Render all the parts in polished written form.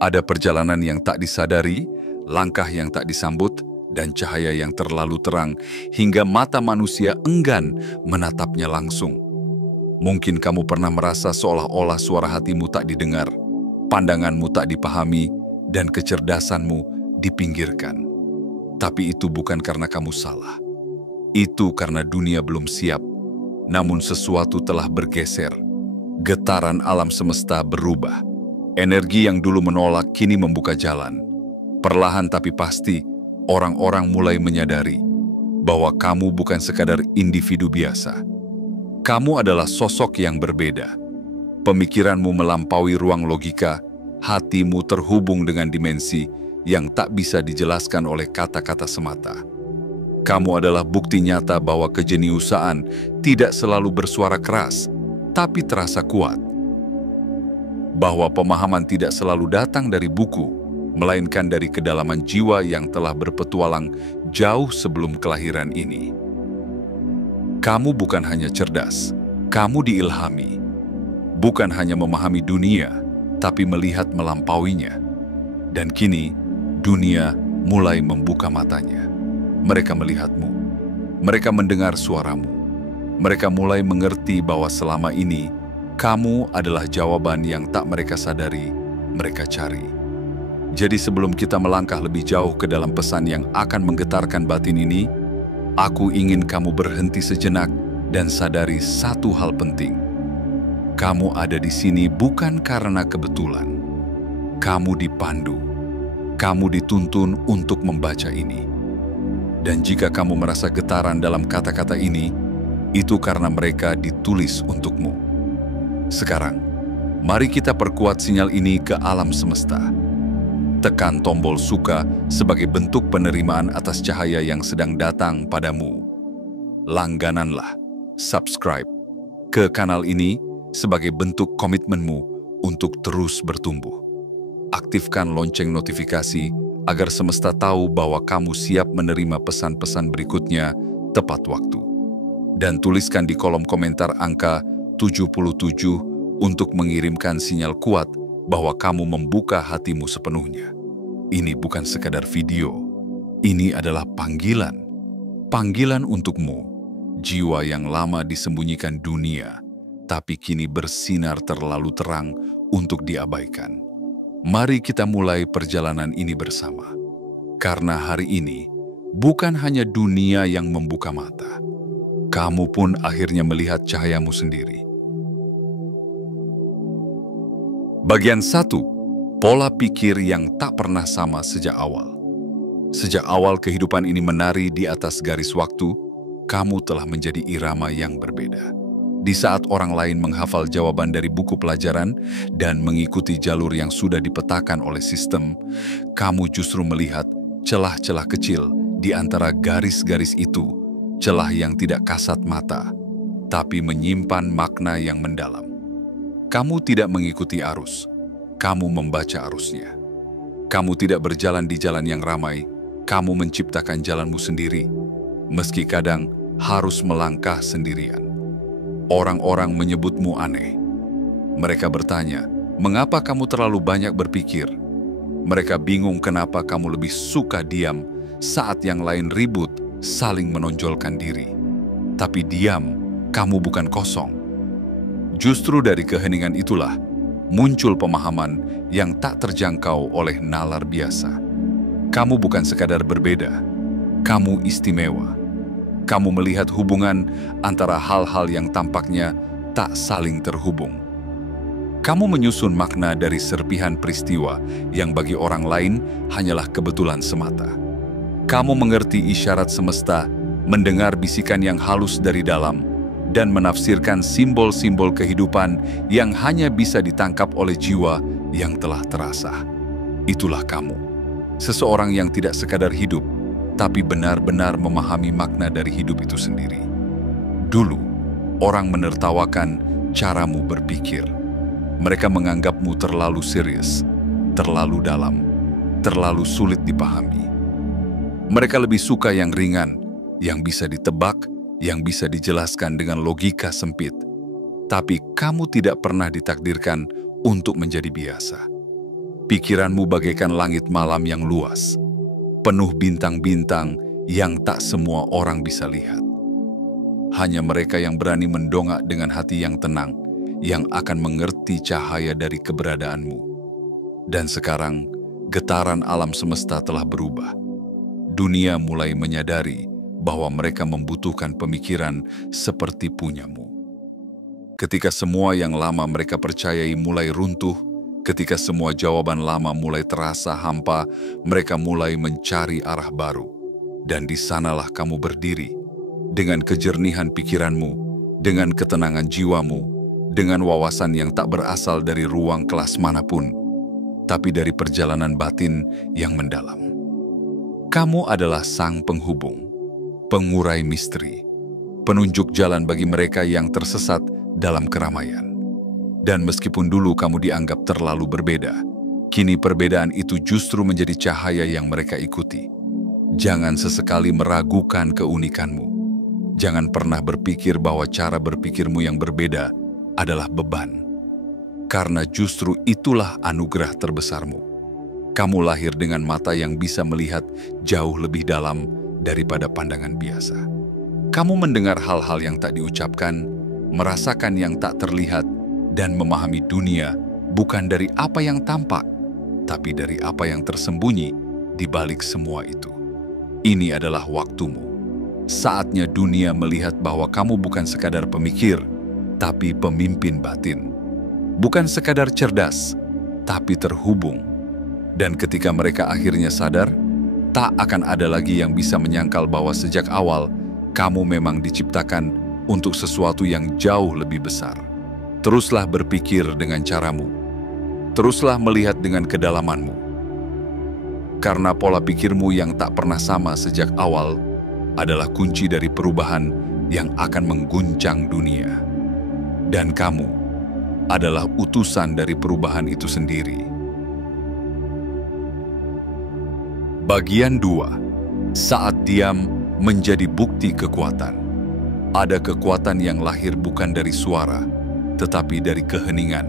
Ada perjalanan yang tak disadari, langkah yang tak disambut, dan cahaya yang terlalu terang hingga mata manusia enggan menatapnya langsung. Mungkin kamu pernah merasa seolah-olah suara hatimu tak didengar, pandanganmu tak dipahami, dan kecerdasanmu dipinggirkan. Tapi itu bukan karena kamu salah. Itu karena dunia belum siap, namun sesuatu telah bergeser. Getaran alam semesta berubah. Energi yang dulu menolak kini membuka jalan. Perlahan tapi pasti, orang-orang mulai menyadari bahwa kamu bukan sekadar individu biasa. Kamu adalah sosok yang berbeda. Pemikiranmu melampaui ruang logika, hatimu terhubung dengan dimensi yang tak bisa dijelaskan oleh kata-kata semata. Kamu adalah bukti nyata bahwa kejeniusaan tidak selalu bersuara keras, tapi terasa kuat. Bahwa pemahaman tidak selalu datang dari buku, melainkan dari kedalaman jiwa yang telah berpetualang jauh sebelum kelahiran ini. Kamu bukan hanya cerdas, kamu diilhami. Bukan hanya memahami dunia, tapi melihat melampauinya. Dan kini, dunia mulai membuka matanya. Mereka melihatmu, mereka mendengar suaramu. Mereka mulai mengerti bahwa selama ini, kamu adalah jawaban yang tak mereka sadari, mereka cari. Jadi sebelum kita melangkah lebih jauh ke dalam pesan yang akan menggetarkan batin ini, aku ingin kamu berhenti sejenak dan sadari satu hal penting. Kamu ada di sini bukan karena kebetulan. Kamu dipandu. Kamu dituntun untuk membaca ini. Dan jika kamu merasa getaran dalam kata-kata ini, itu karena mereka ditulis untukmu. Sekarang, mari kita perkuat sinyal ini ke alam semesta. Tekan tombol suka sebagai bentuk penerimaan atas cahaya yang sedang datang padamu. Langgananlah, subscribe ke kanal ini sebagai bentuk komitmenmu untuk terus bertumbuh. Aktifkan lonceng notifikasi agar semesta tahu bahwa kamu siap menerima pesan-pesan berikutnya tepat waktu. Dan tuliskan di kolom komentar angka 77 untuk mengirimkan sinyal kuat bahwa kamu membuka hatimu sepenuhnya. Ini bukan sekadar video, ini adalah panggilan. Panggilan untukmu, jiwa yang lama disembunyikan dunia, tapi kini bersinar terlalu terang untuk diabaikan. Mari kita mulai perjalanan ini bersama. Karena hari ini, bukan hanya dunia yang membuka mata. Kamu pun akhirnya melihat cahayamu sendiri. Bagian 1. Pola pikir yang tak pernah sama sejak awal. Sejak awal kehidupan ini menari di atas garis waktu, kamu telah menjadi irama yang berbeda. Di saat orang lain menghafal jawaban dari buku pelajaran dan mengikuti jalur yang sudah dipetakan oleh sistem, kamu justru melihat celah-celah kecil di antara garis-garis itu, celah yang tidak kasat mata, tapi menyimpan makna yang mendalam. Kamu tidak mengikuti arus, kamu membaca arusnya. Kamu tidak berjalan di jalan yang ramai, kamu menciptakan jalanmu sendiri, meski kadang harus melangkah sendirian. Orang-orang menyebutmu aneh. Mereka bertanya, mengapa kamu terlalu banyak berpikir? Mereka bingung kenapa kamu lebih suka diam saat yang lain ribut, saling menonjolkan diri. Tapi diam, kamu bukan kosong. Justru dari keheningan itulah muncul pemahaman yang tak terjangkau oleh nalar biasa. Kamu bukan sekadar berbeda, kamu istimewa. Kamu melihat hubungan antara hal-hal yang tampaknya tak saling terhubung. Kamu menyusun makna dari serpihan peristiwa yang bagi orang lain hanyalah kebetulan semata. Kamu mengerti isyarat semesta, mendengar bisikan yang halus dari dalam, dan menafsirkan simbol-simbol kehidupan yang hanya bisa ditangkap oleh jiwa yang telah terasah. Itulah kamu, seseorang yang tidak sekadar hidup, tapi benar-benar memahami makna dari hidup itu sendiri. Dulu, orang menertawakan caramu berpikir. Mereka menganggapmu terlalu serius, terlalu dalam, terlalu sulit dipahami. Mereka lebih suka yang ringan, yang bisa ditebak, yang bisa dijelaskan dengan logika sempit. Tapi kamu tidak pernah ditakdirkan untuk menjadi biasa. Pikiranmu bagaikan langit malam yang luas, penuh bintang-bintang yang tak semua orang bisa lihat. Hanya mereka yang berani mendongak dengan hati yang tenang, yang akan mengerti cahaya dari keberadaanmu. Dan sekarang, getaran alam semesta telah berubah. Dunia mulai menyadari bahwa mereka membutuhkan pemikiran seperti punyamu. Ketika semua yang lama mereka percayai mulai runtuh, ketika semua jawaban lama mulai terasa hampa, mereka mulai mencari arah baru. Dan di sanalah kamu berdiri, dengan kejernihan pikiranmu, dengan ketenangan jiwamu, dengan wawasan yang tak berasal dari ruang kelas manapun, tapi dari perjalanan batin yang mendalam. Kamu adalah sang penghubung, pengurai misteri, penunjuk jalan bagi mereka yang tersesat dalam keramaian. Dan meskipun dulu kamu dianggap terlalu berbeda, kini perbedaan itu justru menjadi cahaya yang mereka ikuti. Jangan sesekali meragukan keunikanmu. Jangan pernah berpikir bahwa cara berpikirmu yang berbeda adalah beban. Karena justru itulah anugerah terbesarmu. Kamu lahir dengan mata yang bisa melihat jauh lebih dalam daripada pandangan biasa. Kamu mendengar hal-hal yang tak diucapkan, merasakan yang tak terlihat, dan memahami dunia bukan dari apa yang tampak, tapi dari apa yang tersembunyi di balik semua itu. Ini adalah waktumu. Saatnya dunia melihat bahwa kamu bukan sekadar pemikir, tapi pemimpin batin. Bukan sekadar cerdas, tapi terhubung. Dan ketika mereka akhirnya sadar, tak akan ada lagi yang bisa menyangkal bahwa sejak awal kamu memang diciptakan untuk sesuatu yang jauh lebih besar. Teruslah berpikir dengan caramu. Teruslah melihat dengan kedalamanmu. Karena pola pikirmu yang tak pernah sama sejak awal adalah kunci dari perubahan yang akan mengguncang dunia. Dan kamu adalah utusan dari perubahan itu sendiri. Bagian 2. Saat diam menjadi bukti kekuatan. Ada kekuatan yang lahir bukan dari suara, tetapi dari keheningan.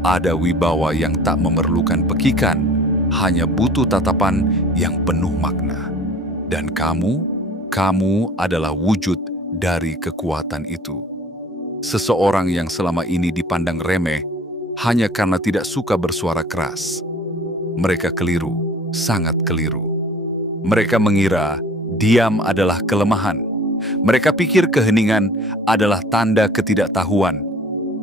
Ada wibawa yang tak memerlukan pekikan, hanya butuh tatapan yang penuh makna. Dan kamu adalah wujud dari kekuatan itu. Seseorang yang selama ini dipandang remeh hanya karena tidak suka bersuara keras. Mereka keliru, sangat keliru. Mereka mengira diam adalah kelemahan. Mereka pikir keheningan adalah tanda ketidaktahuan.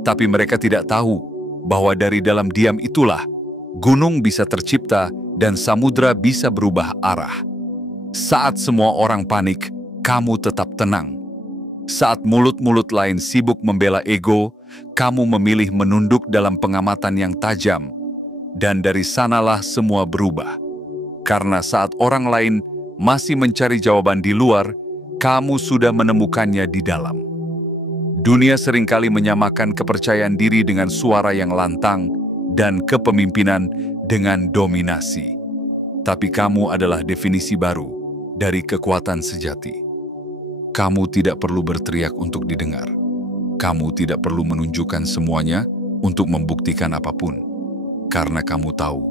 Tapi mereka tidak tahu bahwa dari dalam diam itulah gunung bisa tercipta dan samudra bisa berubah arah. Saat semua orang panik, kamu tetap tenang. Saat mulut-mulut lain sibuk membela ego, kamu memilih menunduk dalam pengamatan yang tajam. Dan dari sanalah semua berubah. Karena saat orang lain masih mencari jawaban di luar, kamu sudah menemukannya di dalam. Dunia seringkali menyamakan kepercayaan diri dengan suara yang lantang dan kepemimpinan dengan dominasi. Tapi kamu adalah definisi baru dari kekuatan sejati. Kamu tidak perlu berteriak untuk didengar. Kamu tidak perlu menunjukkan semuanya untuk membuktikan apapun. Karena kamu tahu,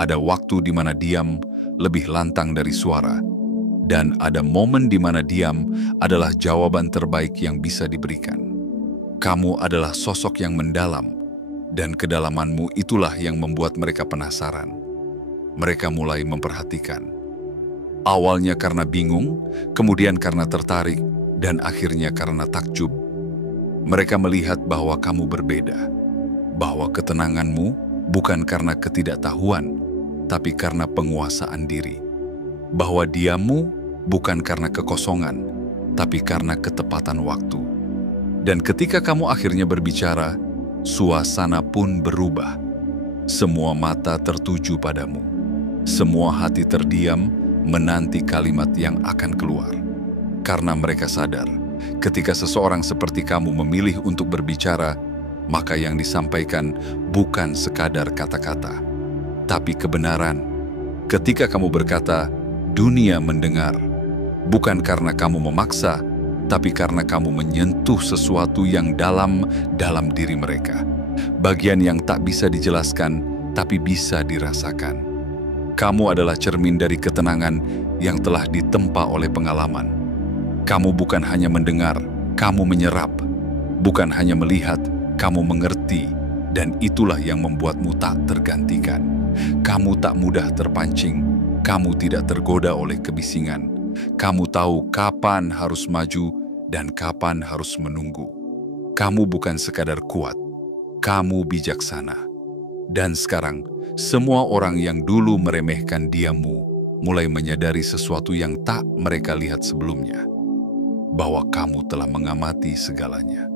ada waktu di mana diam lebih lantang dari suara. Dan ada momen di mana diam adalah jawaban terbaik yang bisa diberikan. Kamu adalah sosok yang mendalam, dan kedalamanmu itulah yang membuat mereka penasaran. Mereka mulai memperhatikan. Awalnya karena bingung, kemudian karena tertarik, dan akhirnya karena takjub. Mereka melihat bahwa kamu berbeda, bahwa ketenanganmu bukan karena ketidaktahuan, tapi karena penguasaan diri. Bahwa diammu bukan karena kekosongan, tapi karena ketepatan waktu. Dan ketika kamu akhirnya berbicara, suasana pun berubah. Semua mata tertuju padamu. Semua hati terdiam menanti kalimat yang akan keluar. Karena mereka sadar, ketika seseorang seperti kamu memilih untuk berbicara, maka yang disampaikan bukan sekadar kata-kata, tapi kebenaran. Ketika kamu berkata, dunia mendengar, bukan karena kamu memaksa, tapi karena kamu menyentuh sesuatu yang dalam diri mereka. Bagian yang tak bisa dijelaskan, tapi bisa dirasakan. Kamu adalah cermin dari ketenangan yang telah ditempa oleh pengalaman. Kamu bukan hanya mendengar, kamu menyerap. Bukan hanya melihat, kamu mengerti. Dan itulah yang membuatmu tak tergantikan. Kamu tak mudah terpancing. Kamu tidak tergoda oleh kebisingan. Kamu tahu kapan harus maju dan kapan harus menunggu. Kamu bukan sekadar kuat. Kamu bijaksana. Dan sekarang, semua orang yang dulu meremehkan diammu mulai menyadari sesuatu yang tak mereka lihat sebelumnya. Bahwa kamu telah mengamati segalanya.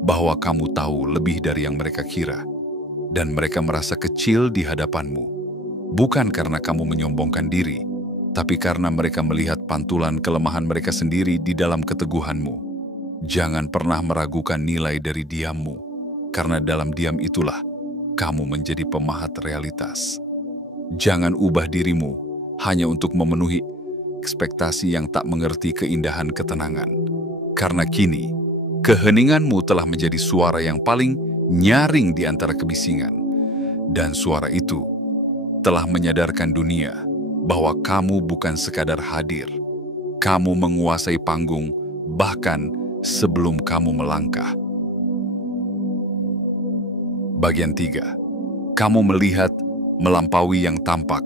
Bahwa kamu tahu lebih dari yang mereka kira. Dan mereka merasa kecil di hadapanmu. Bukan karena kamu menyombongkan diri, tapi karena mereka melihat pantulan kelemahan mereka sendiri di dalam keteguhanmu. Jangan pernah meragukan nilai dari diammu, karena dalam diam itulah kamu menjadi pemahat realitas. Jangan ubah dirimu hanya untuk memenuhi ekspektasi yang tak mengerti keindahan ketenangan. Karena kini, keheninganmu telah menjadi suara yang paling nyaring di antara kebisingan. Dan suara itu telah menyadarkan dunia bahwa kamu bukan sekadar hadir. Kamu menguasai panggung bahkan sebelum kamu melangkah. Bagian 3. Kamu melihat melampaui yang tampak.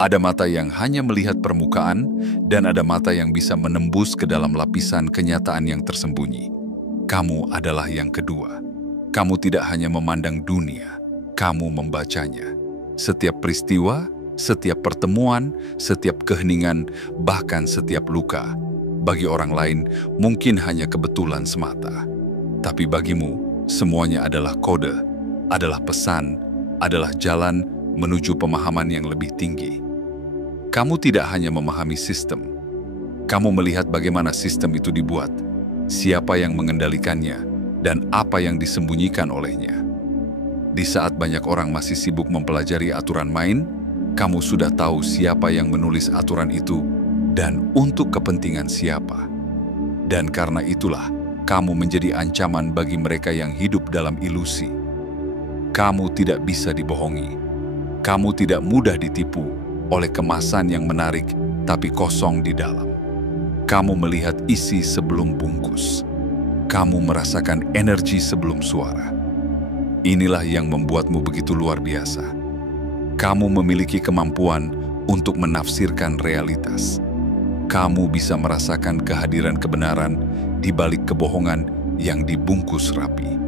Ada mata yang hanya melihat permukaan dan ada mata yang bisa menembus ke dalam lapisan kenyataan yang tersembunyi. Kamu adalah yang kedua. Kamu tidak hanya memandang dunia, kamu membacanya. Setiap peristiwa, setiap pertemuan, setiap keheningan, bahkan setiap luka. Bagi orang lain, mungkin hanya kebetulan semata. Tapi bagimu, semuanya adalah kode, adalah pesan, adalah jalan menuju pemahaman yang lebih tinggi. Kamu tidak hanya memahami sistem. Kamu melihat bagaimana sistem itu dibuat, siapa yang mengendalikannya, dan apa yang disembunyikan olehnya. Di saat banyak orang masih sibuk mempelajari aturan main, kamu sudah tahu siapa yang menulis aturan itu dan untuk kepentingan siapa. Dan karena itulah, kamu menjadi ancaman bagi mereka yang hidup dalam ilusi. Kamu tidak bisa dibohongi. Kamu tidak mudah ditipu oleh kemasan yang menarik tapi kosong di dalam. Kamu melihat isi sebelum bungkus. Kamu merasakan energi sebelum suara. Inilah yang membuatmu begitu luar biasa. Kamu memiliki kemampuan untuk menafsirkan realitas. Kamu bisa merasakan kehadiran kebenaran di balik kebohongan yang dibungkus rapi.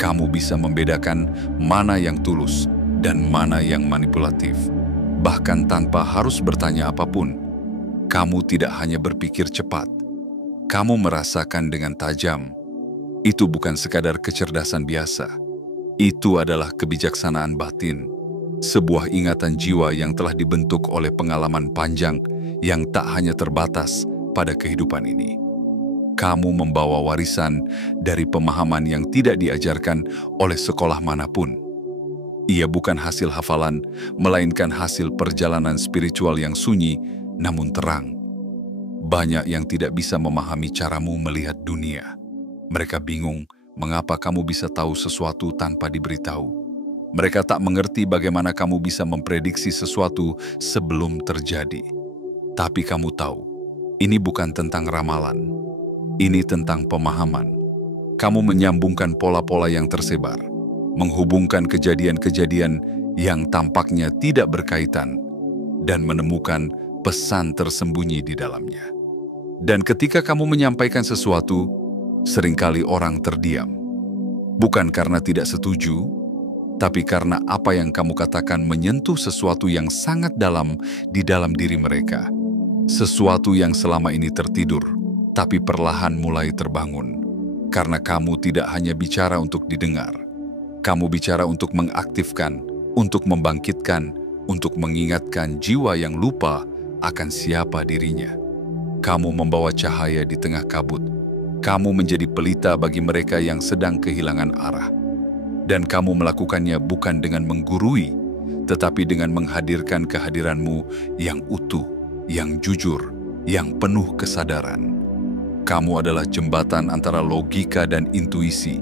Kamu bisa membedakan mana yang tulus dan mana yang manipulatif. Bahkan tanpa harus bertanya apapun, kamu tidak hanya berpikir cepat. Kamu merasakan dengan tajam. Itu bukan sekadar kecerdasan biasa. Itu adalah kebijaksanaan batin, sebuah ingatan jiwa yang telah dibentuk oleh pengalaman panjang yang tak hanya terbatas pada kehidupan ini. Kamu membawa warisan dari pemahaman yang tidak diajarkan oleh sekolah manapun. Ia bukan hasil hafalan, melainkan hasil perjalanan spiritual yang sunyi namun terang. Banyak yang tidak bisa memahami caramu melihat dunia. Mereka bingung mengapa kamu bisa tahu sesuatu tanpa diberitahu. Mereka tak mengerti bagaimana kamu bisa memprediksi sesuatu sebelum terjadi. Tapi kamu tahu, ini bukan tentang ramalan. Ini tentang pemahaman. Kamu menyambungkan pola-pola yang tersebar, menghubungkan kejadian-kejadian yang tampaknya tidak berkaitan, dan menemukan pesan tersembunyi di dalamnya. Dan ketika kamu menyampaikan sesuatu, seringkali orang terdiam. Bukan karena tidak setuju, tapi karena apa yang kamu katakan menyentuh sesuatu yang sangat dalam di dalam diri mereka. Sesuatu yang selama ini tertidur, tapi perlahan mulai terbangun. Karena kamu tidak hanya bicara untuk didengar. Kamu bicara untuk mengaktifkan, untuk membangkitkan, untuk mengingatkan jiwa yang lupa akan siapa dirinya. Kamu membawa cahaya di tengah kabut. Kamu menjadi pelita bagi mereka yang sedang kehilangan arah. Dan kamu melakukannya bukan dengan menggurui, tetapi dengan menghadirkan kehadiranmu yang utuh, yang jujur, yang penuh kesadaran. Kamu adalah jembatan antara logika dan intuisi,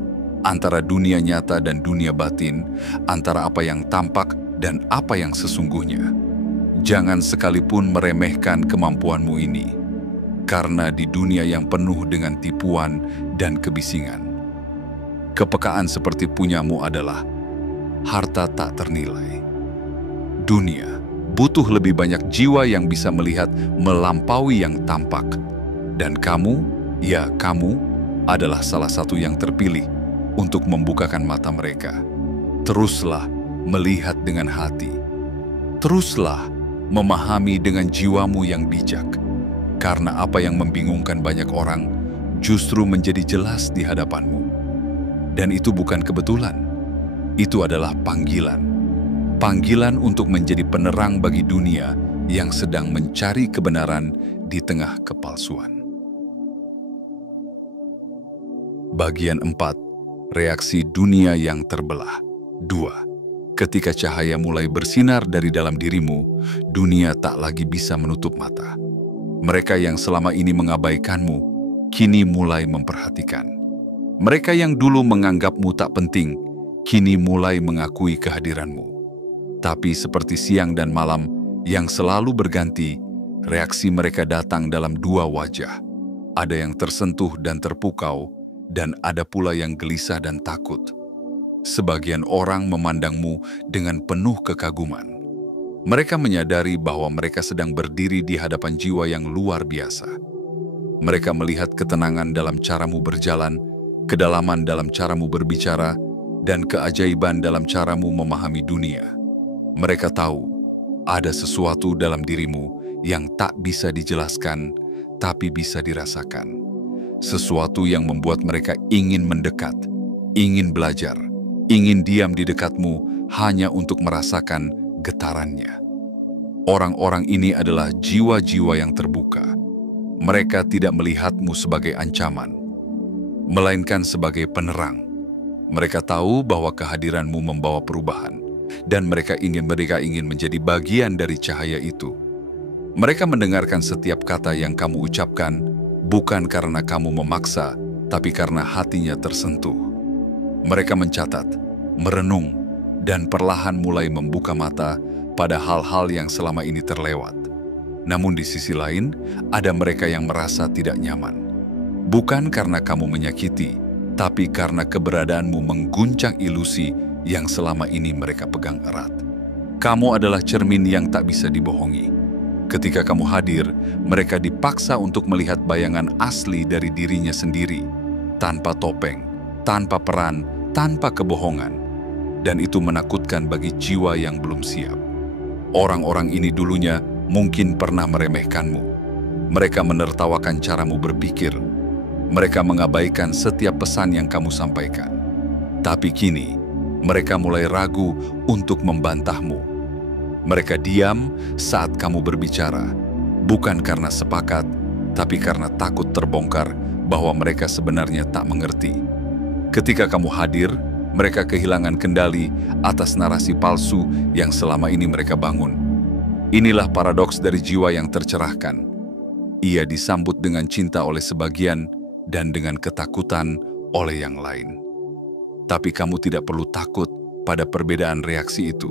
antara dunia nyata dan dunia batin, antara apa yang tampak dan apa yang sesungguhnya. Jangan sekalipun meremehkan kemampuanmu ini, karena di dunia yang penuh dengan tipuan dan kebisingan, kepekaan seperti punyamu adalah harta tak ternilai. Dunia butuh lebih banyak jiwa yang bisa melihat melampaui yang tampak. Dan kamu, ya kamu, adalah salah satu yang terpilih untuk membukakan mata mereka. Teruslah melihat dengan hati. Teruslah memahami dengan jiwamu yang bijak. Karena apa yang membingungkan banyak orang justru menjadi jelas di hadapanmu. Dan itu bukan kebetulan. Itu adalah panggilan. Panggilan untuk menjadi penerang bagi dunia yang sedang mencari kebenaran di tengah kepalsuan. Bagian 4. Reaksi dunia yang terbelah. 2. Ketika cahaya mulai bersinar dari dalam dirimu, dunia tak lagi bisa menutup mata. Mereka yang selama ini mengabaikanmu, kini mulai memperhatikan. Mereka yang dulu menganggapmu tak penting, kini mulai mengakui kehadiranmu. Tapi seperti siang dan malam yang selalu berganti, reaksi mereka datang dalam dua wajah. Ada yang tersentuh dan terpukau, dan ada pula yang gelisah dan takut. Sebagian orang memandangmu dengan penuh kekaguman. Mereka menyadari bahwa mereka sedang berdiri di hadapan jiwa yang luar biasa. Mereka melihat ketenangan dalam caramu berjalan, kedalaman dalam caramu berbicara, dan keajaiban dalam caramu memahami dunia. Mereka tahu ada sesuatu dalam dirimu yang tak bisa dijelaskan, tapi bisa dirasakan. Sesuatu yang membuat mereka ingin mendekat, ingin belajar, ingin diam di dekatmu hanya untuk merasakan getarannya. Orang-orang ini adalah jiwa-jiwa yang terbuka. Mereka tidak melihatmu sebagai ancaman, melainkan sebagai penerang. Mereka tahu bahwa kehadiranmu membawa perubahan, dan mereka ingin menjadi bagian dari cahaya itu. Mereka mendengarkan setiap kata yang kamu ucapkan, bukan karena kamu memaksa, tapi karena hatinya tersentuh. Mereka mencatat, merenung, dan perlahan mulai membuka mata pada hal-hal yang selama ini terlewat. Namun di sisi lain, ada mereka yang merasa tidak nyaman. Bukan karena kamu menyakiti, tapi karena keberadaanmu mengguncang ilusi yang selama ini mereka pegang erat. Kamu adalah cermin yang tak bisa dibohongi. Ketika kamu hadir, mereka dipaksa untuk melihat bayangan asli dari dirinya sendiri, tanpa topeng, tanpa peran, tanpa kebohongan. Dan itu menakutkan bagi jiwa yang belum siap. Orang-orang ini dulunya mungkin pernah meremehkanmu. Mereka menertawakan caramu berpikir. Mereka mengabaikan setiap pesan yang kamu sampaikan. Tapi kini, mereka mulai ragu untuk membantahmu. Mereka diam saat kamu berbicara, bukan karena sepakat, tapi karena takut terbongkar bahwa mereka sebenarnya tak mengerti. Ketika kamu hadir, mereka kehilangan kendali atas narasi palsu yang selama ini mereka bangun. Inilah paradoks dari jiwa yang tercerahkan. Ia disambut dengan cinta oleh sebagian dan dengan ketakutan oleh yang lain. Tapi kamu tidak perlu takut pada perbedaan reaksi itu.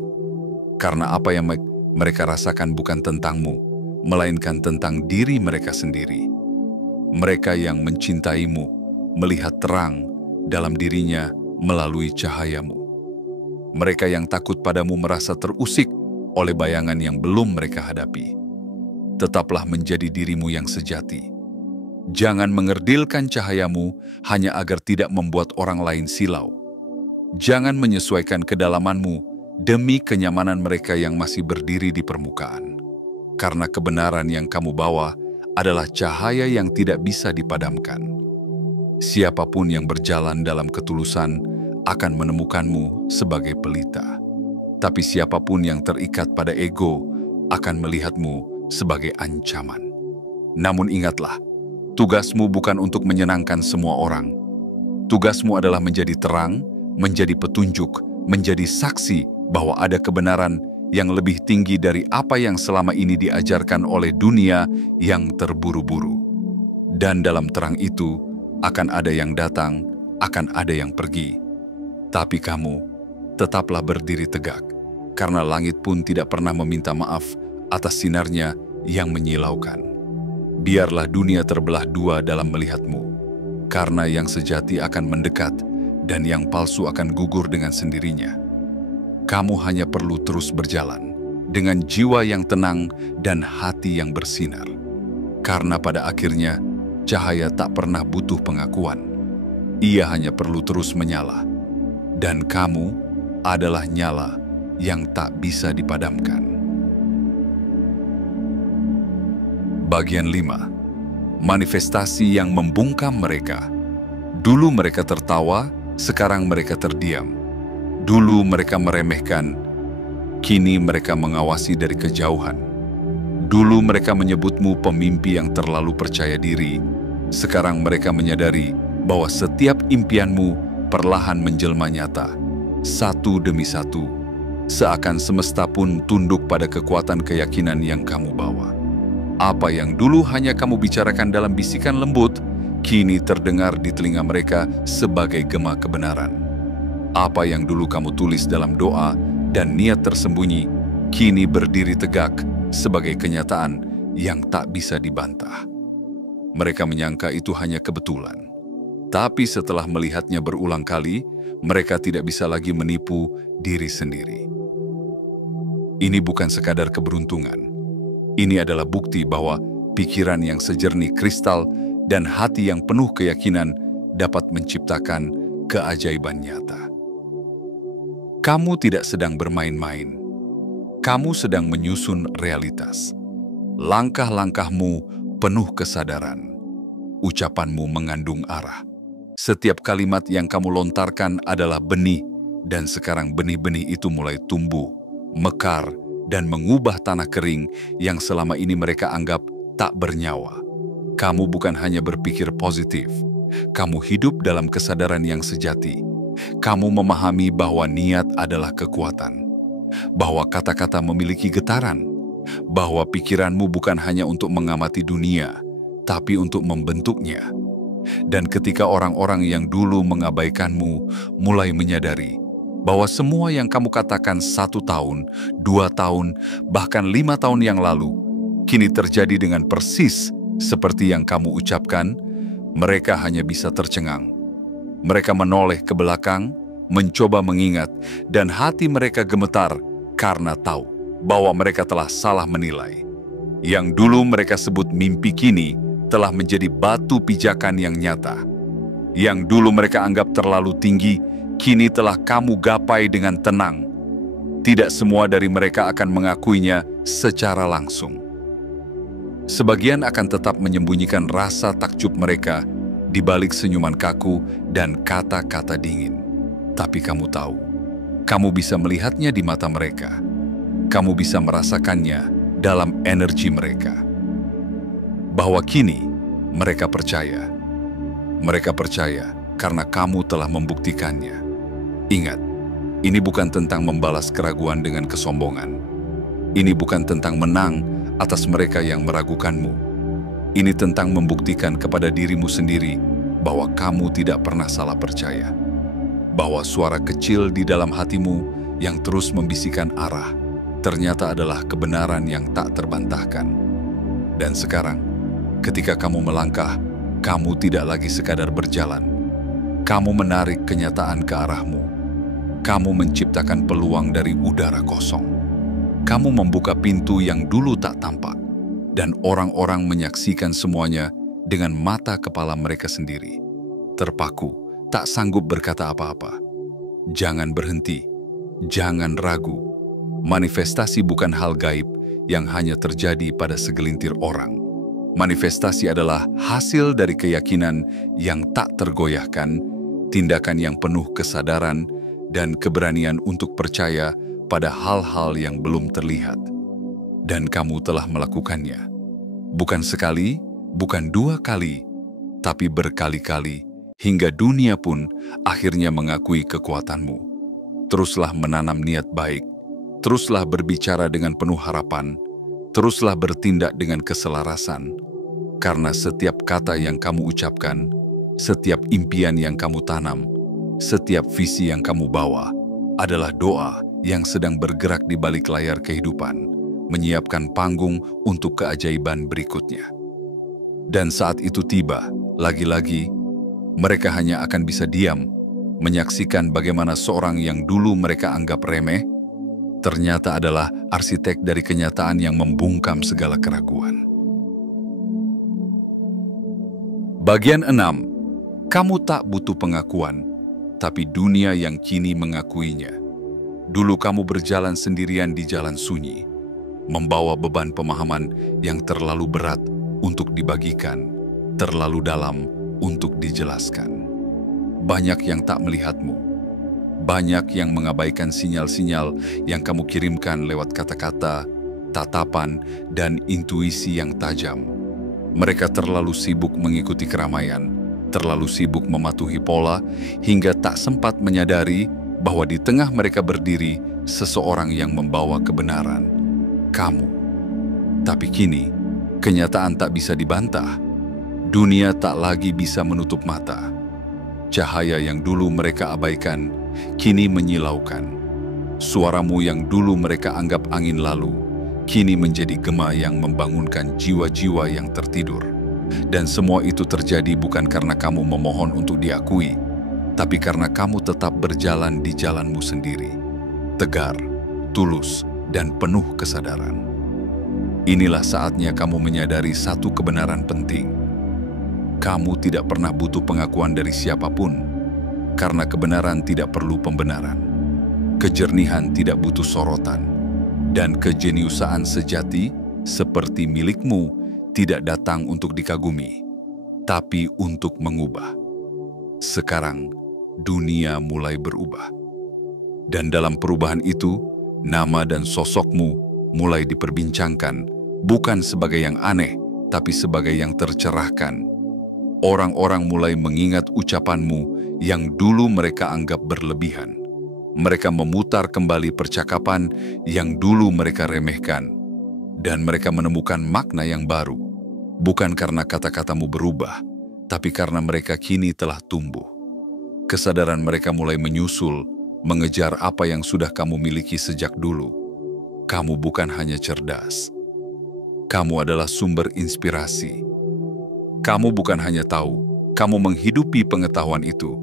Karena apa yang mereka rasakan bukan tentangmu, melainkan tentang diri mereka sendiri. Mereka yang mencintaimu melihat terang dalam dirinya melalui cahayamu. Mereka yang takut padamu merasa terusik oleh bayangan yang belum mereka hadapi. Tetaplah menjadi dirimu yang sejati. Jangan mengerdilkan cahayamu hanya agar tidak membuat orang lain silau. Jangan menyesuaikan kedalamanmu demi kenyamanan mereka yang masih berdiri di permukaan. Karena kebenaran yang kamu bawa adalah cahaya yang tidak bisa dipadamkan. Siapapun yang berjalan dalam ketulusan akan menemukanmu sebagai pelita. Tapi siapapun yang terikat pada ego akan melihatmu sebagai ancaman. Namun ingatlah, tugasmu bukan untuk menyenangkan semua orang. Tugasmu adalah menjadi terang, menjadi petunjuk, menjadi saksi bahwa ada kebenaran yang lebih tinggi dari apa yang selama ini diajarkan oleh dunia yang terburu-buru. Dan dalam terang itu, akan ada yang datang, akan ada yang pergi. Tapi kamu tetaplah berdiri tegak, karena langit pun tidak pernah meminta maaf atas sinarnya yang menyilaukan. Biarlah dunia terbelah dua dalam melihatmu, karena yang sejati akan mendekat dan yang palsu akan gugur dengan sendirinya. Kamu hanya perlu terus berjalan dengan jiwa yang tenang dan hati yang bersinar. Karena pada akhirnya, cahaya tak pernah butuh pengakuan. Ia hanya perlu terus menyala. Dan kamu adalah nyala yang tak bisa dipadamkan. Bagian 5. Manifestasi yang membungkam mereka. Dulu mereka tertawa, sekarang mereka terdiam. Dulu mereka meremehkan, kini mereka mengawasi dari kejauhan. Dulu mereka menyebutmu pemimpi yang terlalu percaya diri, sekarang mereka menyadari bahwa setiap impianmu perlahan menjelma nyata, satu demi satu, seakan semesta pun tunduk pada kekuatan keyakinan yang kamu bawa. Apa yang dulu hanya kamu bicarakan dalam bisikan lembut, kini terdengar di telinga mereka sebagai gema kebenaran. Apa yang dulu kamu tulis dalam doa dan niat tersembunyi, kini berdiri tegak sebagai kenyataan yang tak bisa dibantah. Mereka menyangka itu hanya kebetulan. Tapi setelah melihatnya berulang kali, mereka tidak bisa lagi menipu diri sendiri. Ini bukan sekadar keberuntungan. Ini adalah bukti bahwa pikiran yang sejernih kristal dan hati yang penuh keyakinan dapat menciptakan keajaiban nyata. Kamu tidak sedang bermain-main. Kamu sedang menyusun realitas. Langkah-langkahmu penuh kesadaran. Ucapanmu mengandung arah. Setiap kalimat yang kamu lontarkan adalah benih, dan sekarang benih-benih itu mulai tumbuh, mekar, dan mengubah tanah kering yang selama ini mereka anggap tak bernyawa. Kamu bukan hanya berpikir positif, kamu hidup dalam kesadaran yang sejati. Kamu memahami bahwa niat adalah kekuatan, bahwa kata-kata memiliki getaran, bahwa pikiranmu bukan hanya untuk mengamati dunia, tapi untuk membentuknya. Dan ketika orang-orang yang dulu mengabaikanmu mulai menyadari bahwa semua yang kamu katakan 1 tahun, 2 tahun, bahkan 5 tahun yang lalu, kini terjadi dengan persis seperti yang kamu ucapkan, mereka hanya bisa tercengang. Mereka menoleh ke belakang, mencoba mengingat, dan hati mereka gemetar karena tahu bahwa mereka telah salah menilai. Yang dulu mereka sebut mimpi kini telah menjadi batu pijakan yang nyata. Yang dulu mereka anggap terlalu tinggi, kini telah kamu gapai dengan tenang. Tidak semua dari mereka akan mengakuinya secara langsung. Sebagian akan tetap menyembunyikan rasa takjub mereka di balik senyuman kaku dan kata-kata dingin. Tapi kamu tahu, kamu bisa melihatnya di mata mereka. Kamu bisa merasakannya dalam energi mereka. Bahwa kini mereka percaya. Mereka percaya karena kamu telah membuktikannya. Ingat, ini bukan tentang membalas keraguan dengan kesombongan. Ini bukan tentang menang atas mereka yang meragukanmu. Ini tentang membuktikan kepada dirimu sendiri bahwa kamu tidak pernah salah percaya. Bahwa suara kecil di dalam hatimu yang terus membisikkan arah ternyata adalah kebenaran yang tak terbantahkan. Dan sekarang, ketika kamu melangkah, kamu tidak lagi sekadar berjalan. Kamu menarik kenyataan ke arahmu. Kamu menciptakan peluang dari udara kosong. Kamu membuka pintu yang dulu tak tampak. Dan orang-orang menyaksikan semuanya dengan mata kepala mereka sendiri. Terpaku, tak sanggup berkata apa-apa. Jangan berhenti, jangan ragu. Manifestasi bukan hal gaib yang hanya terjadi pada segelintir orang. Manifestasi adalah hasil dari keyakinan yang tak tergoyahkan, tindakan yang penuh kesadaran, dan keberanian untuk percaya pada hal-hal yang belum terlihat. Dan kamu telah melakukannya. Bukan sekali, bukan 2 kali, tapi berkali-kali, hingga dunia pun akhirnya mengakui kekuatanmu. Teruslah menanam niat baik, teruslah berbicara dengan penuh harapan, teruslah bertindak dengan keselarasan, karena setiap kata yang kamu ucapkan, setiap impian yang kamu tanam, Setiap visi yang kamu bawa adalah doa yang sedang bergerak di balik layar kehidupan, menyiapkan panggung untuk keajaiban berikutnya. Dan saat itu tiba, lagi-lagi, mereka hanya akan bisa diam, menyaksikan bagaimana seorang yang dulu mereka anggap remeh, ternyata adalah arsitek dari kenyataan yang membungkam segala keraguan. Bagian 6. Kamu tak butuh pengakuan, tapi dunia yang kini mengakuinya. Dulu kamu berjalan sendirian di jalan sunyi, membawa beban pemahaman yang terlalu berat untuk dibagikan, terlalu dalam untuk dijelaskan. Banyak yang tak melihatmu, banyak yang mengabaikan sinyal-sinyal yang kamu kirimkan lewat kata-kata, tatapan, dan intuisi yang tajam. Mereka terlalu sibuk mengikuti keramaian, terlalu sibuk mematuhi pola, hingga tak sempat menyadari bahwa di tengah mereka berdiri seseorang yang membawa kebenaran, kamu. Tapi kini, kenyataan tak bisa dibantah. Dunia tak lagi bisa menutup mata. Cahaya yang dulu mereka abaikan, kini menyilaukan. Suaramu yang dulu mereka anggap angin lalu, kini menjadi gema yang membangunkan jiwa-jiwa yang tertidur. Dan semua itu terjadi bukan karena kamu memohon untuk diakui, tapi karena kamu tetap berjalan di jalanmu sendiri. Tegar, tulus, dan penuh kesadaran. Inilah saatnya kamu menyadari satu kebenaran penting. Kamu tidak pernah butuh pengakuan dari siapapun, karena kebenaran tidak perlu pembenaran. Kejernihan tidak butuh sorotan, dan kejeniusaan sejati seperti milikmu tidak datang untuk dikagumi, tapi untuk mengubah. Sekarang, dunia mulai berubah. Dan dalam perubahan itu, nama dan sosokmu mulai diperbincangkan, bukan sebagai yang aneh, tapi sebagai yang tercerahkan. Orang-orang mulai mengingat ucapanmu yang dulu mereka anggap berlebihan. Mereka memutar kembali percakapan yang dulu mereka remehkan, dan mereka menemukan makna yang baru. Bukan karena kata-katamu berubah, tapi karena mereka kini telah tumbuh. Kesadaran mereka mulai menyusul, mengejar apa yang sudah kamu miliki sejak dulu. Kamu bukan hanya cerdas. Kamu adalah sumber inspirasi. Kamu bukan hanya tahu, kamu menghidupi pengetahuan itu.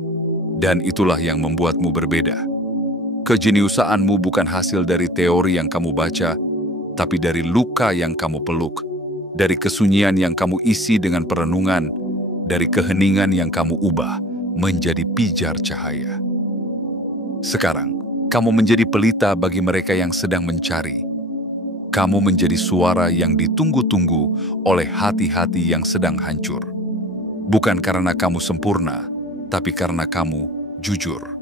Dan itulah yang membuatmu berbeda. Kejeniusaanmu bukan hasil dari teori yang kamu baca, tapi dari luka yang kamu peluk. Dari kesunyian yang kamu isi dengan perenungan, dari keheningan yang kamu ubah menjadi pijar cahaya. Sekarang, kamu menjadi pelita bagi mereka yang sedang mencari. Kamu menjadi suara yang ditunggu-tunggu oleh hati-hati yang sedang hancur. Bukan karena kamu sempurna, tapi karena kamu jujur.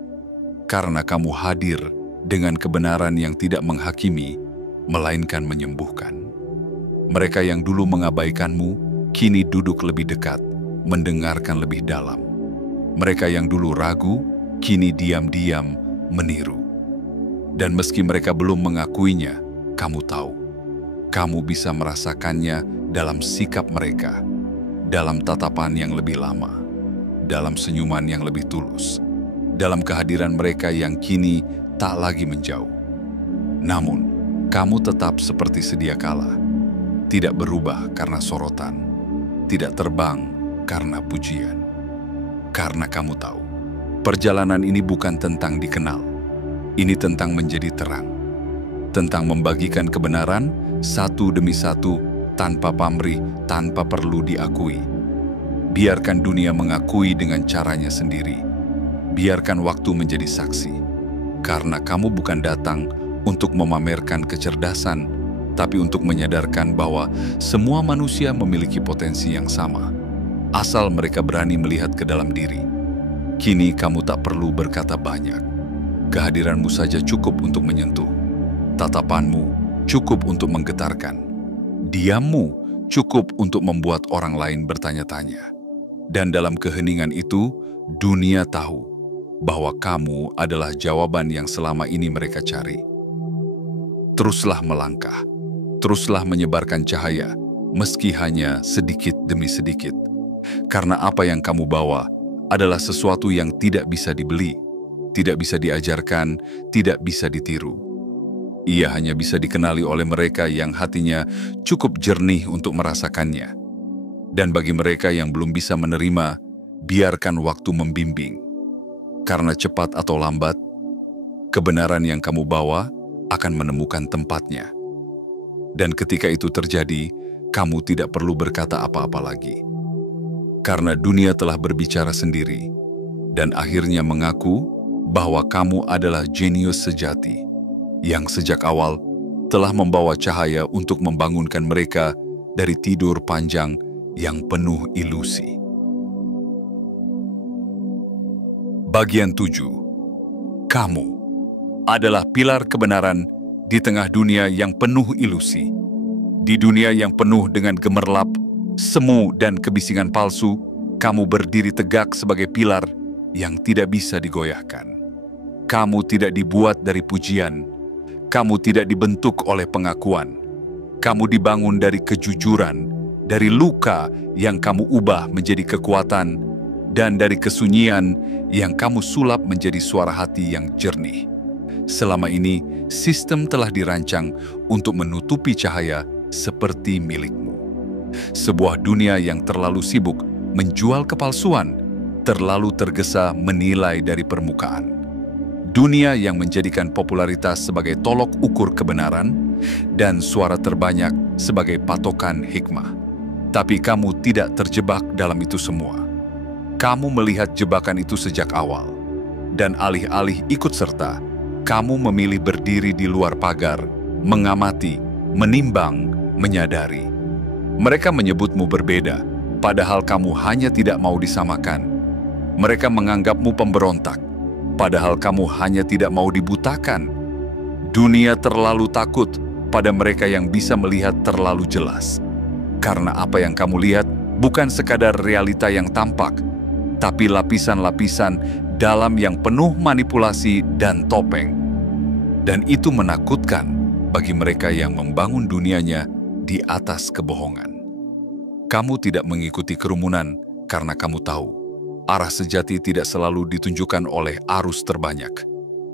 Karena kamu hadir dengan kebenaran yang tidak menghakimi, melainkan menyembuhkan. Mereka yang dulu mengabaikanmu, kini duduk lebih dekat, mendengarkan lebih dalam. Mereka yang dulu ragu, kini diam-diam meniru. Dan meski mereka belum mengakuinya, kamu tahu. Kamu bisa merasakannya dalam sikap mereka, dalam tatapan yang lebih lama, dalam senyuman yang lebih tulus, dalam kehadiran mereka yang kini tak lagi menjauh. Namun, kamu tetap seperti sedia kala. Tidak berubah karena sorotan, tidak terbang karena pujian. Karena kamu tahu, perjalanan ini bukan tentang dikenal. Ini tentang menjadi terang. Tentang membagikan kebenaran satu demi satu tanpa pamrih, tanpa perlu diakui. Biarkan dunia mengakui dengan caranya sendiri. Biarkan waktu menjadi saksi. Karena kamu bukan datang untuk memamerkan kecerdasan, tapi untuk menyadarkan bahwa semua manusia memiliki potensi yang sama, asal mereka berani melihat ke dalam diri. Kini kamu tak perlu berkata banyak. Kehadiranmu saja cukup untuk menyentuh. Tatapanmu cukup untuk menggetarkan. Diammu cukup untuk membuat orang lain bertanya-tanya. Dan dalam keheningan itu, dunia tahu bahwa kamu adalah jawaban yang selama ini mereka cari. Teruslah melangkah. Teruslah menyebarkan cahaya, meski hanya sedikit demi sedikit. Karena apa yang kamu bawa adalah sesuatu yang tidak bisa dibeli, tidak bisa diajarkan, tidak bisa ditiru. Ia hanya bisa dikenali oleh mereka yang hatinya cukup jernih untuk merasakannya. Dan bagi mereka yang belum bisa menerima, biarkan waktu membimbing. Karena cepat atau lambat, kebenaran yang kamu bawa akan menemukan tempatnya. Dan ketika itu terjadi, kamu tidak perlu berkata apa-apa lagi. Karena dunia telah berbicara sendiri, dan akhirnya mengaku bahwa kamu adalah jenius sejati, yang sejak awal telah membawa cahaya untuk membangunkan mereka dari tidur panjang yang penuh ilusi. Bagian 7. Kamu adalah pilar kebenaran di tengah dunia yang penuh ilusi. Di dunia yang penuh dengan gemerlap, semu dan kebisingan palsu, kamu berdiri tegak sebagai pilar yang tidak bisa digoyahkan. Kamu tidak dibuat dari pujian, kamu tidak dibentuk oleh pengakuan. Kamu dibangun dari kejujuran, dari luka yang kamu ubah menjadi kekuatan, dan dari kesunyian yang kamu sulap menjadi suara hati yang jernih. Selama ini, sistem telah dirancang untuk menutupi cahaya seperti milikmu. Sebuah dunia yang terlalu sibuk menjual kepalsuan, terlalu tergesa menilai dari permukaan. Dunia yang menjadikan popularitas sebagai tolok ukur kebenaran dan suara terbanyak sebagai patokan hikmah. Tapi kamu tidak terjebak dalam itu semua. Kamu melihat jebakan itu sejak awal. Dan alih-alih ikut serta, kamu memilih berdiri di luar pagar, mengamati, menimbang, menyadari. Mereka menyebutmu berbeda, padahal kamu hanya tidak mau disamakan. Mereka menganggapmu pemberontak, padahal kamu hanya tidak mau dibutakan. Dunia terlalu takut pada mereka yang bisa melihat terlalu jelas. Karena apa yang kamu lihat bukan sekadar realita yang tampak, tapi lapisan-lapisan dalam yang penuh manipulasi dan topeng. Dan itu menakutkan bagi mereka yang membangun dunianya di atas kebohongan. Kamu tidak mengikuti kerumunan karena kamu tahu arah sejati tidak selalu ditunjukkan oleh arus terbanyak.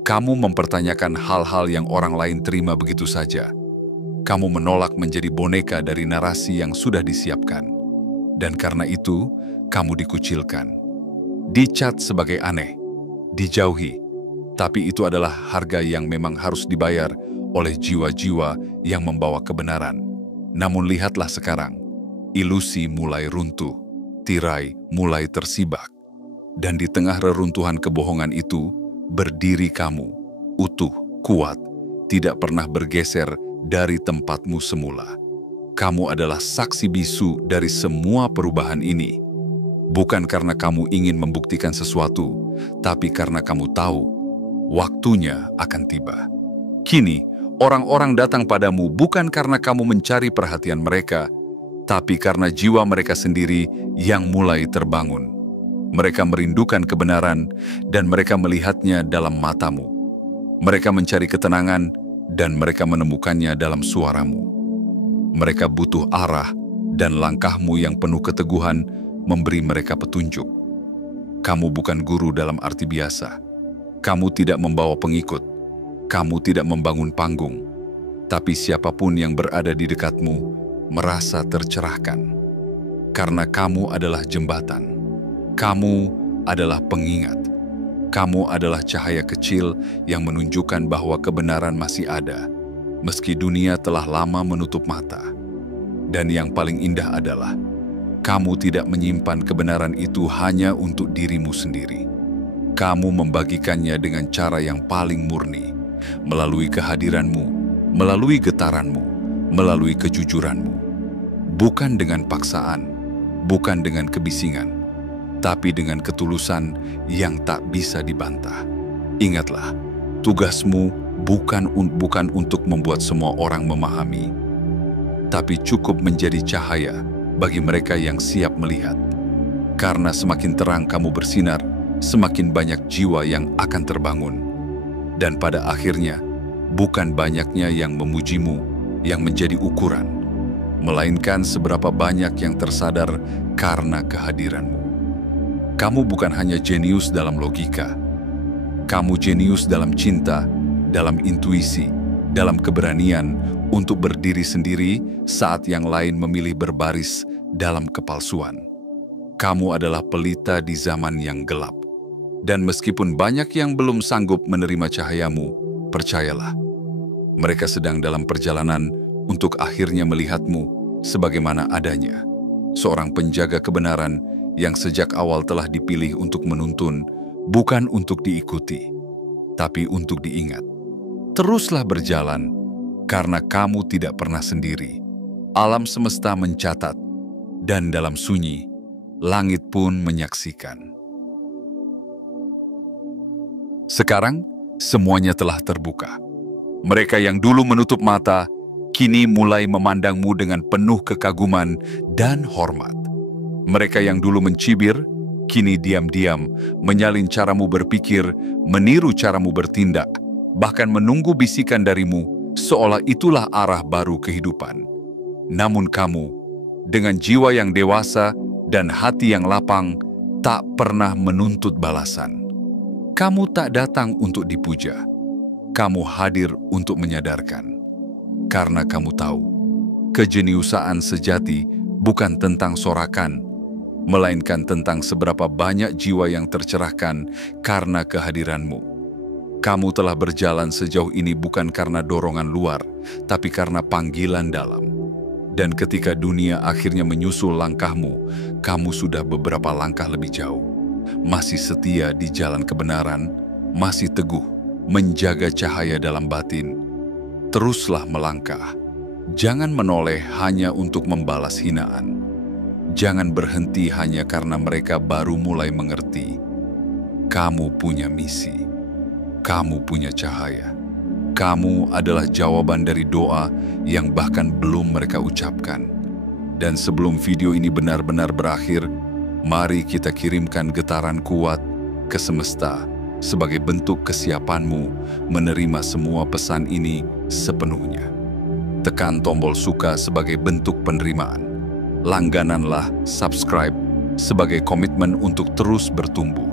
Kamu mempertanyakan hal-hal yang orang lain terima begitu saja. Kamu menolak menjadi boneka dari narasi yang sudah disiapkan. Dan karena itu, kamu dikucilkan. Dicat sebagai aneh, dijauhi. Tapi itu adalah harga yang memang harus dibayar oleh jiwa-jiwa yang membawa kebenaran. Namun lihatlah sekarang, ilusi mulai runtuh, tirai mulai tersibak. Dan di tengah reruntuhan kebohongan itu, berdiri kamu, utuh, kuat, tidak pernah bergeser dari tempatmu semula. Kamu adalah saksi bisu dari semua perubahan ini. Bukan karena kamu ingin membuktikan sesuatu, tapi karena kamu tahu, waktunya akan tiba. Kini, orang-orang datang padamu bukan karena kamu mencari perhatian mereka, tapi karena jiwa mereka sendiri yang mulai terbangun. Mereka merindukan kebenaran dan mereka melihatnya dalam matamu. Mereka mencari ketenangan dan mereka menemukannya dalam suaramu. Mereka butuh arah dan langkahmu yang penuh keteguhan memberi mereka petunjuk. Kamu bukan guru dalam arti biasa. Kamu tidak membawa pengikut. Kamu tidak membangun panggung. Tapi siapapun yang berada di dekatmu merasa tercerahkan. Karena kamu adalah jembatan. Kamu adalah pengingat. Kamu adalah cahaya kecil yang menunjukkan bahwa kebenaran masih ada, meski dunia telah lama menutup mata. Dan yang paling indah adalah, kamu tidak menyimpan kebenaran itu hanya untuk dirimu sendiri. Kamu membagikannya dengan cara yang paling murni, melalui kehadiranmu, melalui getaranmu, melalui kejujuranmu. Bukan dengan paksaan, bukan dengan kebisingan, tapi dengan ketulusan yang tak bisa dibantah. Ingatlah, tugasmu bukan untuk membuat semua orang memahami, tapi cukup menjadi cahaya bagi mereka yang siap melihat. Karena semakin terang kamu bersinar, semakin banyak jiwa yang akan terbangun. Dan pada akhirnya, bukan banyaknya yang memujimu yang menjadi ukuran, melainkan seberapa banyak yang tersadar karena kehadiranmu. Kamu bukan hanya jenius dalam logika. Kamu jenius dalam cinta, dalam intuisi, dalam keberanian untuk berdiri sendiri saat yang lain memilih berbaris dalam kepalsuan. Kamu adalah pelita di zaman yang gelap. Dan meskipun banyak yang belum sanggup menerima cahayamu, percayalah, mereka sedang dalam perjalanan untuk akhirnya melihatmu sebagaimana adanya. Seorang penjaga kebenaran yang sejak awal telah dipilih untuk menuntun, bukan untuk diikuti, tapi untuk diingat. Teruslah berjalan, karena kamu tidak pernah sendiri. Alam semesta mencatat, dan dalam sunyi, langit pun menyaksikan. Sekarang, semuanya telah terbuka. Mereka yang dulu menutup mata, kini mulai memandangmu dengan penuh kekaguman dan hormat. Mereka yang dulu mencibir, kini diam-diam menyalin caramu berpikir, meniru caramu bertindak, bahkan menunggu bisikan darimu seolah itulah arah baru kehidupan. Namun kamu, dengan jiwa yang dewasa dan hati yang lapang, tak pernah menuntut balasan. Kamu tak datang untuk dipuja. Kamu hadir untuk menyadarkan. Karena kamu tahu, kejeniusaan sejati bukan tentang sorakan, melainkan tentang seberapa banyak jiwa yang tercerahkan karena kehadiranmu. Kamu telah berjalan sejauh ini bukan karena dorongan luar, tapi karena panggilan dalam. Dan ketika dunia akhirnya menyusul langkahmu, kamu sudah beberapa langkah lebih jauh. Masih setia di jalan kebenaran, masih teguh menjaga cahaya dalam batin. Teruslah melangkah. Jangan menoleh hanya untuk membalas hinaan. Jangan berhenti hanya karena mereka baru mulai mengerti. Kamu punya misi. Kamu punya cahaya. Kamu adalah jawaban dari doa yang bahkan belum mereka ucapkan. Dan sebelum video ini benar-benar berakhir, mari kita kirimkan getaran kuat ke semesta sebagai bentuk kesiapanmu menerima semua pesan ini sepenuhnya. Tekan tombol suka sebagai bentuk penerimaan. Langgananlah subscribe sebagai komitmen untuk terus bertumbuh.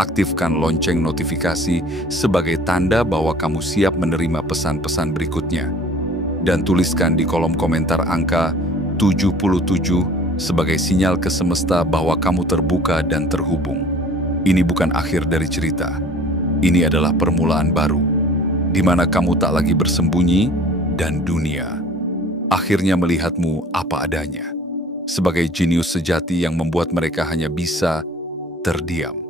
Aktifkan lonceng notifikasi sebagai tanda bahwa kamu siap menerima pesan-pesan berikutnya. Dan tuliskan di kolom komentar angka 77 sebagai sinyal ke semesta bahwa kamu terbuka dan terhubung. Ini bukan akhir dari cerita. Ini adalah permulaan baru, di mana kamu tak lagi bersembunyi dan dunia akhirnya melihatmu apa adanya, sebagai jenius sejati yang membuat mereka hanya bisa terdiam.